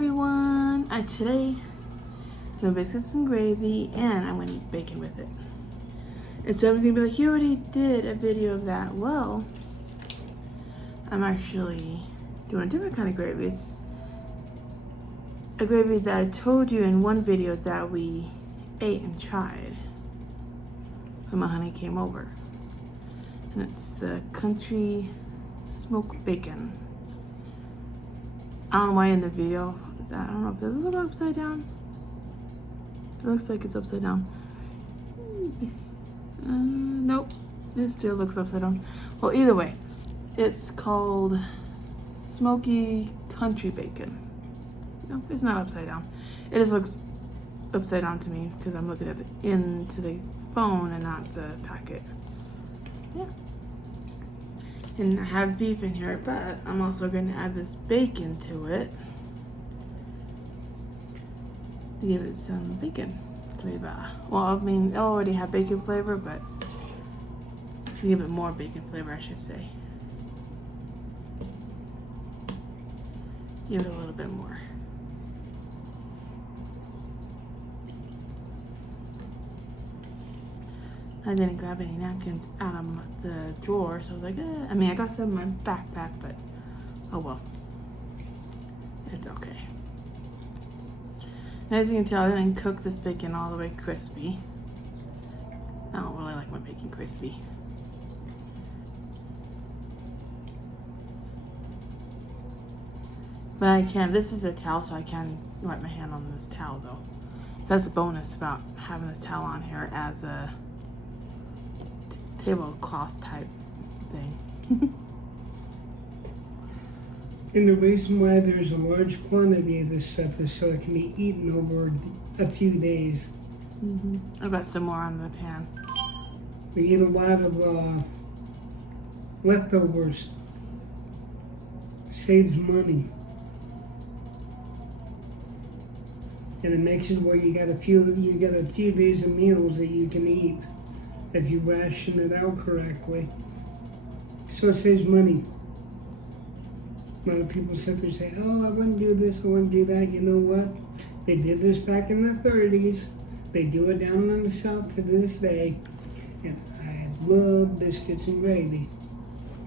everyone! Today, I'm gonna biscuit some gravy and I'm gonna eat bacon with it. And someone's gonna be like, you already did a video of that. Well, I'm actually doing a different kind of gravy. It's a gravy that I told you in one video that we ate and tried when my honey came over. And it's the country smoked bacon. I don't know why in the video, I don't know if this is look upside down. It looks like it's upside down. Nope, it still looks upside down. Well, either way, it's called Smoky country bacon. No, it's not upside down. It just looks upside down to me because I'm looking at into the phone and not the packet. Yeah. And I have beef in here, but I'm also going to add this bacon to it to give it some bacon flavor. Well, I mean, it already have bacon flavor, but to give it more bacon flavor, I should say. Give it a little bit more. I didn't grab any napkins out of the drawer, so I was like, I mean, I got some in my backpack, but oh well. It's okay. And as you can tell, I didn't cook this bacon all the way crispy. I don't really like my bacon crispy. But I can, this is a towel, so I can wipe my hand on this towel though. That's a bonus about having this towel on here as a tablecloth type thing. And the reason why there's a large quantity of this stuff is so it can be eaten over a few days. I've got some more on the pan. We eat a lot of leftovers. Saves money. And it makes it where you got a few days of meals that you can eat if you ration it out correctly. So it saves money. A lot of people sit there and say, oh, I wouldn't do this, I wouldn't do that. You know what? They did this back in the 30s. They do it down in the South to this day. And I love biscuits and gravy.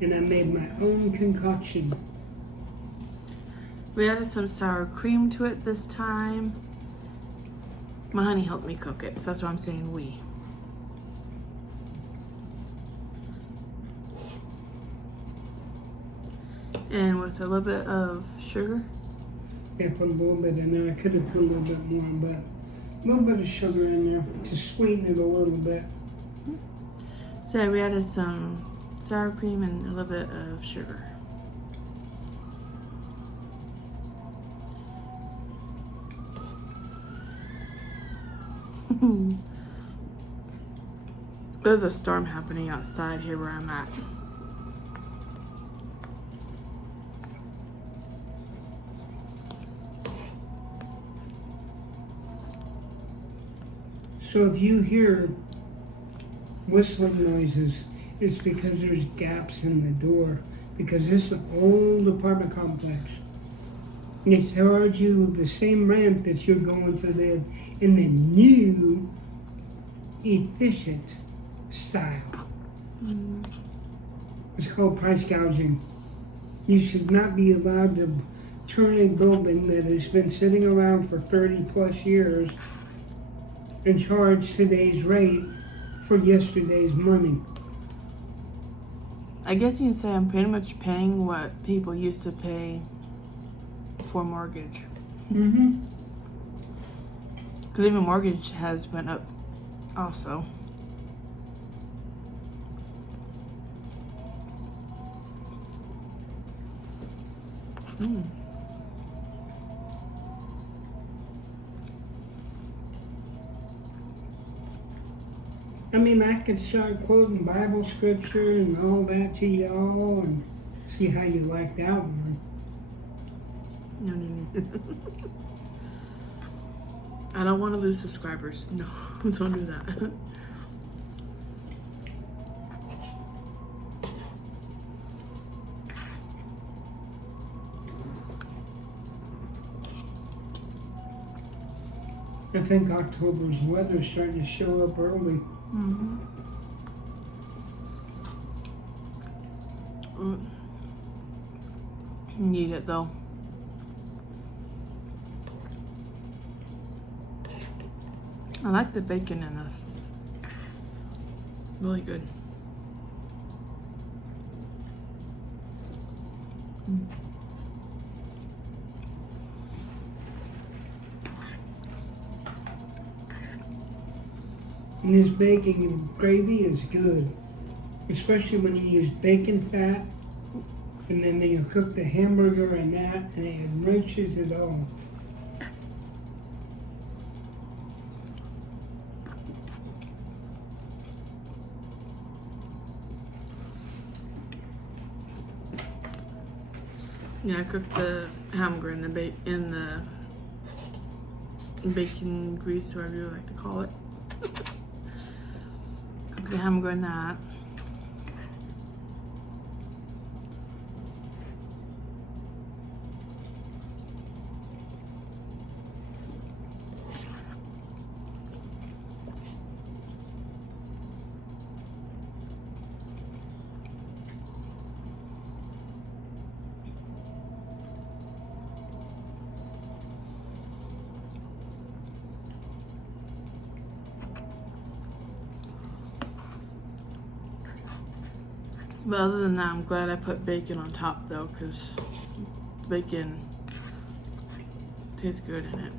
And I made my own concoction. We added some sour cream to it this time. My honey helped me cook it, so that's why I'm saying we. And with a little bit of sugar. I put a little bit in there. I could have put a little bit more, but a little bit of sugar in there to sweeten it a little bit. So yeah, we added some sour cream and a little bit of sugar. There's a storm happening outside here where I'm at. So if you hear whistling noises, it's because there's gaps in the door. Because this is an old apartment complex. They charge you the same rent that you're going to live in the new, efficient style. It's called price gouging. You should not be allowed to turn a building that has been sitting around for 30 plus years and charge today's rate for yesterday's money. I guess you can say I'm pretty much paying what people used to pay for mortgage. Because even mortgage has went up also. I mean, I could start quoting Bible scripture and all that to y'all and see how you like that one. No. I don't want to lose subscribers. No, don't do that. I think October's weather's starting to show up early. Mm-hmm. Need it though. I like the bacon in this. It's really good. And this bacon gravy is good, especially when you use bacon fat, and then you cook the hamburger and that, and it enriches it all. Yeah, I cooked the hamburger in the bacon grease, whatever you like to call it. Cook the hamburger in that. But other than that, I'm glad I put bacon on top though, because bacon tastes good in it.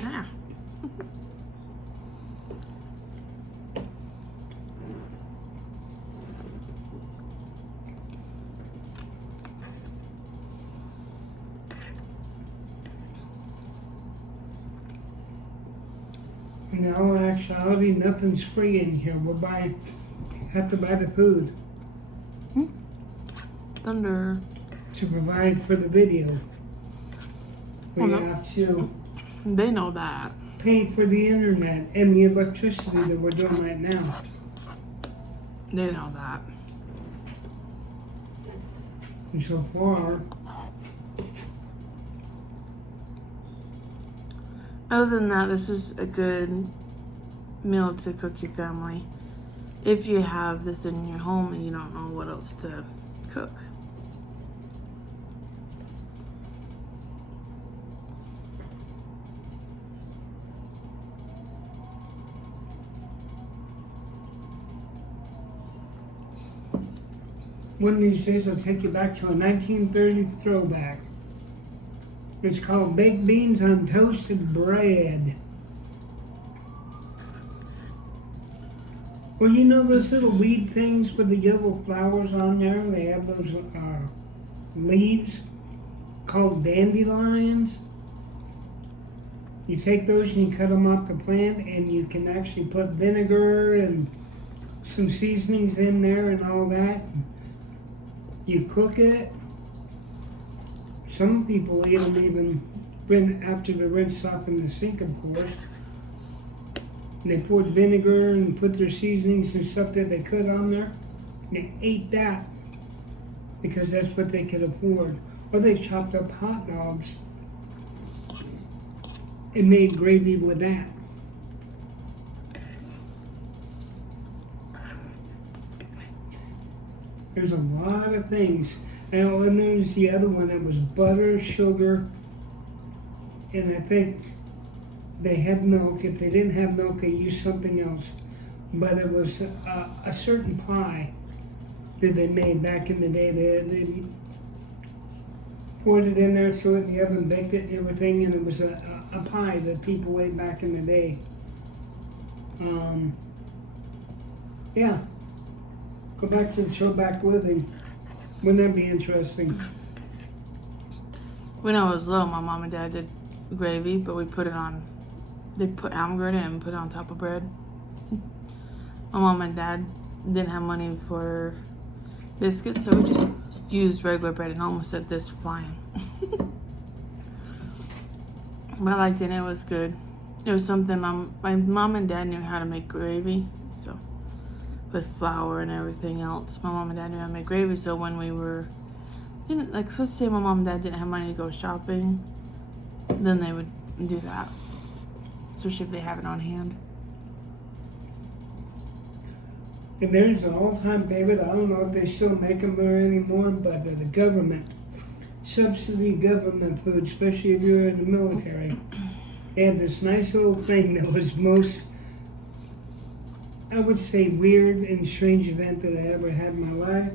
Yeah. In all actuality, nothing's free in here. Have to buy the food Thunder. to provide for the video. We have to They know that. pay for the internet and the electricity that we're doing right now. They know that. And so far, Other than that, this is a good meal to cook your family. If you have this in your home and you don't know what else to cook. one of these days I'll take you back to a 1930 throwback. It's called baked beans on toasted bread. Well, you know those little weed things with the yellow flowers on there? They have those leaves called dandelions. You take those and you cut them off the plant, and you can actually put vinegar and some seasonings in there and all that. You cook it. Some people eat them even after they're rinsed off in the sink, of course. And they poured vinegar and put their seasonings and stuff that they could on there. And they ate that because that's what they could afford. Or they chopped up hot dogs and made gravy with that. There's a lot of things. And then there's the other one that was butter, sugar, and I think they had milk. If they didn't have milk, they used something else. But it was a certain pie that they made back in the day. They poured it in there, threw it in the oven, baked it and everything, and it was a pie that people ate back in the day. Yeah. Go back to the throwback living. Wouldn't that be interesting? When I was little, my mom and dad did gravy, but we put it on, they put hamburger in it and put it on top of bread. My mom and dad didn't have money for biscuits, so we just used regular bread and almost sent this flying. But I liked it and it was good. It was something my mom and dad knew how to make gravy, so with flour and everything else. My mom and dad knew how to make gravy, so when we were, let's say my mom and dad didn't have money to go shopping, then they would and do that. Especially if they have it on hand. And there's an all-time favorite. I don't know if they still make them there anymore, but the government, subsidy government food, especially if you're in the military. They had this nice little thing that was most, I would say, weird and strange event that I ever had in my life.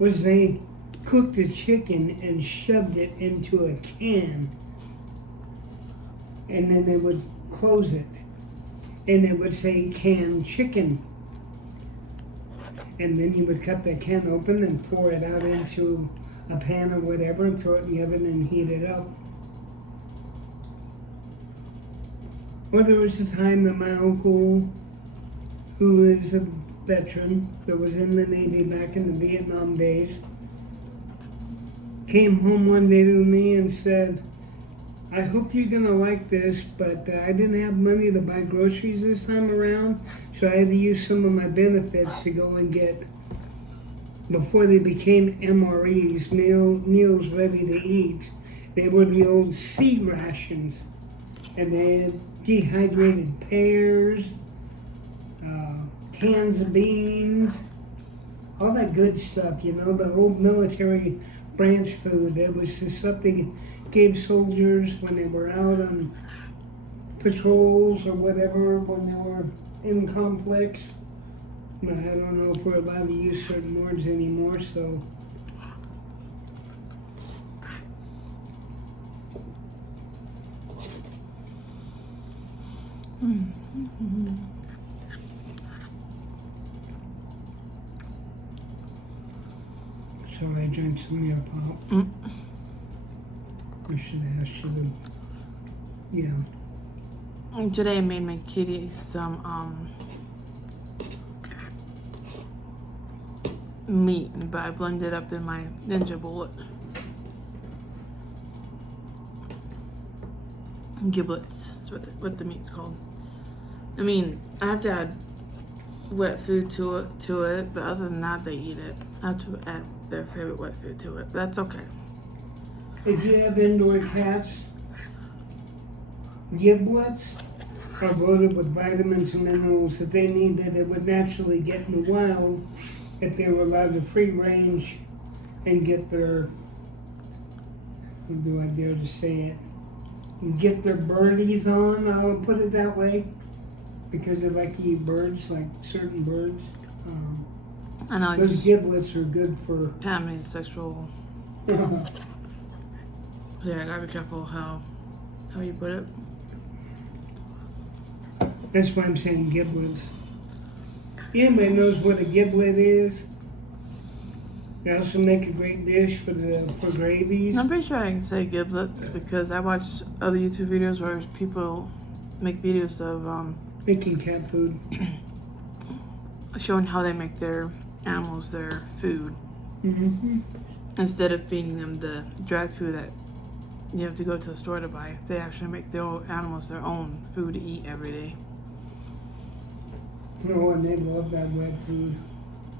Was they cooked a chicken and shoved it into a can, and then they would close it, and it would say canned chicken. And then you would cut that can open and pour it out into a pan or whatever and throw it in the oven and heat it up. Well, there was a time that my uncle, who is a veteran that was in the Navy back in the Vietnam days, came home one day to me and said, I hope you're gonna like this, but I didn't have money to buy groceries this time around, so I had to use some of my benefits to go and get, before they became MREs, meals ready to eat. They were the old sea rations, and they had dehydrated pears, cans of beans, all that good stuff, you know, the old military branch food. That was just something gave soldiers when they were out on patrols or whatever, when they were in conflicts. I don't know if we're allowed to use certain words anymore, so. So I drank some of your pop. I should have asked you to, yeah. Today I made my kitty some meat, but I blended up in my Ninja Bullet. Giblets is what the meat's called. I mean, I have to add wet food to it, but other than that, they eat it. I have to add their favorite wet food to it, but that's okay. If you have indoor cats, giblets are loaded with vitamins and minerals that they need that they would naturally get in the wild if they were allowed to free range and get their, how do I dare to say it, and get their birdies on, I'll put it that way, because they like to eat birds, like certain birds. I know. Those giblets are good for family sexual. Yeah, I gotta be careful how you put it. That's why I'm saying giblets. Anybody knows what a giblet is? They also make a great dish for gravies. I'm pretty sure I can say giblets because I watch other YouTube videos where people make videos of Making cat food. showing how they make their animals their food. Mm-hmm. Instead of feeding them the dry food that you have to go to the store to buy, they actually make their own animals their own food to eat every day. Oh, and they love that wet food.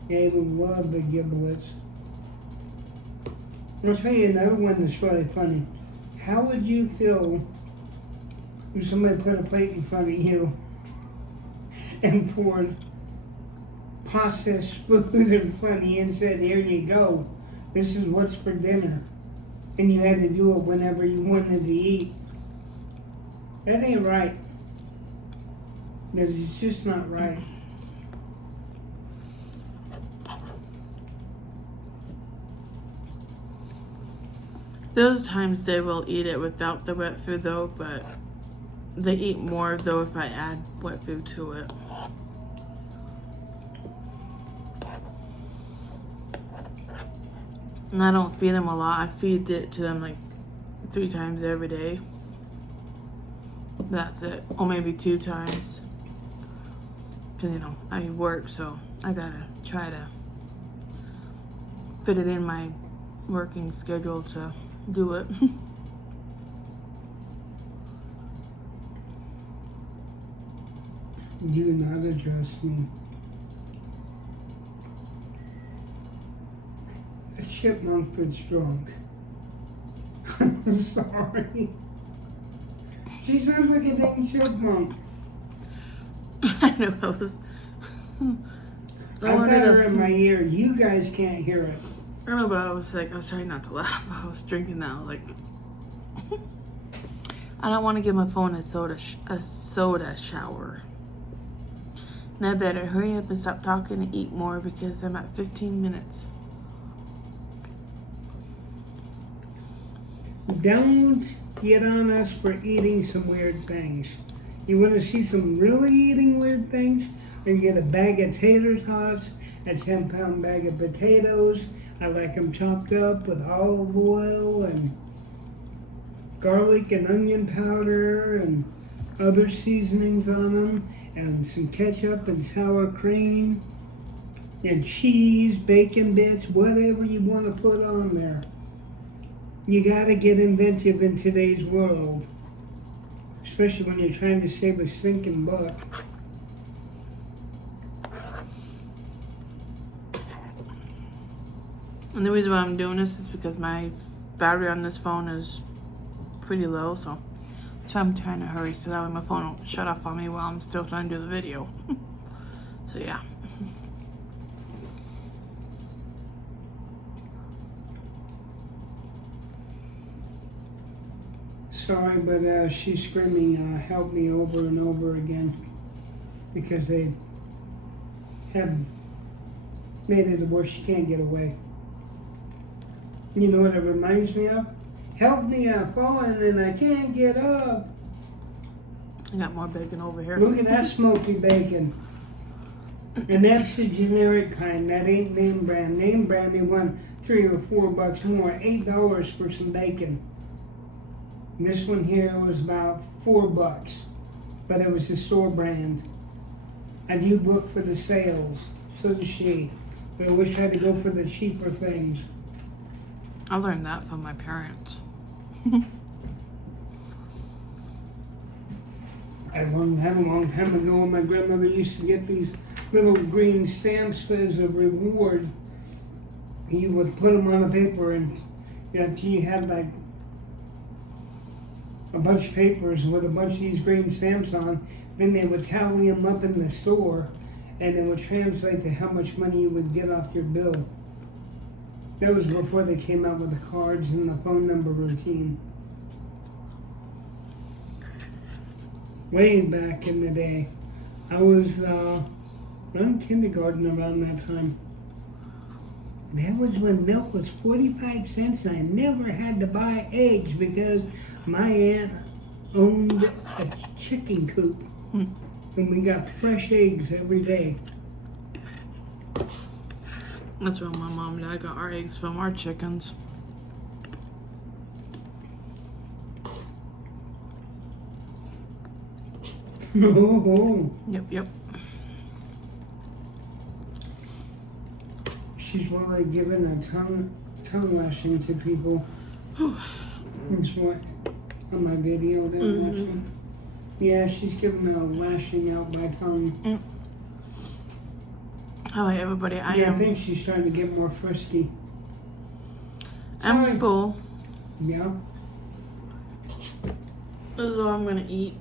They love the giblets. I'll tell you another one that's really funny. How would you feel if somebody put a plate in front of you and poured processed food in front of you and said, here you go, this is what's for dinner, and you had to do it whenever you wanted to eat? That ain't right. Because it's just not right. Those times they will eat it without the wet food though, but they eat more though if I add wet food to it. And I don't feed them a lot. I feed it to them like 3 times every day. That's it. Or maybe 2 times. Because, you know, I work, so I gotta try to fit it in my working schedule to do it. Do not address me. A chipmunk gets drunk. I'm sorry. She sounds like a dang chipmunk. I know I was. I've got her in my ear. You guys can't hear it. I don't know, but I was trying not to laugh. I was drinking that. I was like, I don't want to give my phone a soda shower. And I better hurry up and stop talking and eat more because I'm at 15 minutes. Don't get on us for eating some weird things. You want to see some really eating weird things? Then get a bag of tater tots, a 10-pound bag of potatoes. I like them chopped up with olive oil and garlic and onion powder and other seasonings on them, and some ketchup and sour cream and cheese, bacon bits, whatever you want to put on there. You gotta get inventive in today's world, especially when you're trying to save a stinking buck. And the reason why I'm doing this is because my battery on this phone is pretty low, so that's why I'm trying to hurry so that way my phone won't shut off on me while I'm still trying to do the video. So yeah. Sorry, but she's screaming, help me over and over again because they have made it where she can't get away. You know what it reminds me of? Help me, I'm falling and I can't get up. I got more bacon over here. Look at that smoky bacon. And that's the generic kind, that ain't name brand. Name brand, they want $3 or $4 more, $8 for some bacon. And this one here was about $4, but it was the store brand. I do look for the sales, so does she. We always try to go for the cheaper things. I learned that from my parents. I learned that a long time ago. My grandmother used to get these little green stamps as a reward. You would put them on a paper, and you had like a bunch of papers with a bunch of these green stamps on. Then they would tally them up in the store, and it would translate to how much money you would get off your bill. That was before they came out with the cards and the phone number routine. Way back in the day. I was in kindergarten around that time. That was when milk was 45 cents and I never had to buy eggs because my aunt owned a chicken coop. And we got fresh eggs every day. That's where my mom and dad got our eggs from, our chickens. Oh. Yep. She's really giving a tongue lashing to people. That's what on my video they're watching. Yeah, she's giving a lashing out by tongue. Hi everybody, I think she's trying to get more frisky. I'm full. Yeah. This is all I'm gonna eat.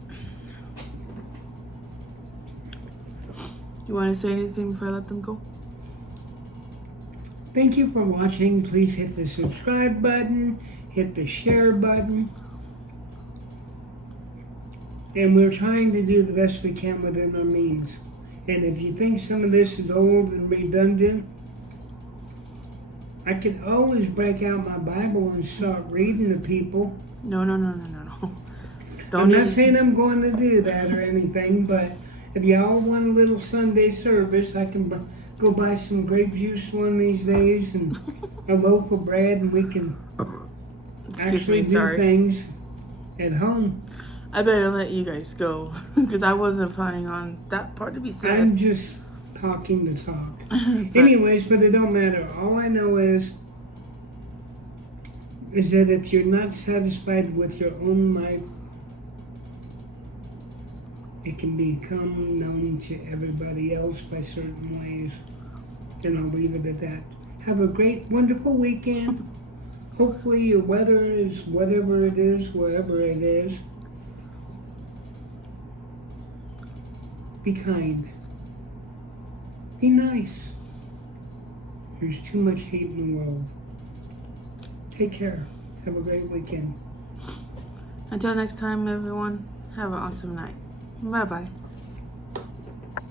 You want to say anything before I let them go? Thank you for watching. Please hit the subscribe button, hit the share button. And we're trying to do the best we can within our means. And if you think some of this is old and redundant, I could always break out my Bible and start reading to people. No. I'm not saying I'm going to do that or anything, but if y'all want a little Sunday service, I can go buy some grape juice one of these days and a loaf of bread, and we can actually do things at home. I better let you guys go because I wasn't planning on that part to be said. I'm just talking to talk. Anyways, but it don't matter. All I know is that if you're not satisfied with your own life, it can become known to everybody else by certain ways. And I'll leave it at that. Have a great, wonderful weekend. Hopefully your weather is whatever it is, wherever it is. Be kind. Be nice. There's too much hate in the world. Take care. Have a great weekend. Until next time, everyone, have an awesome night. Bye-bye.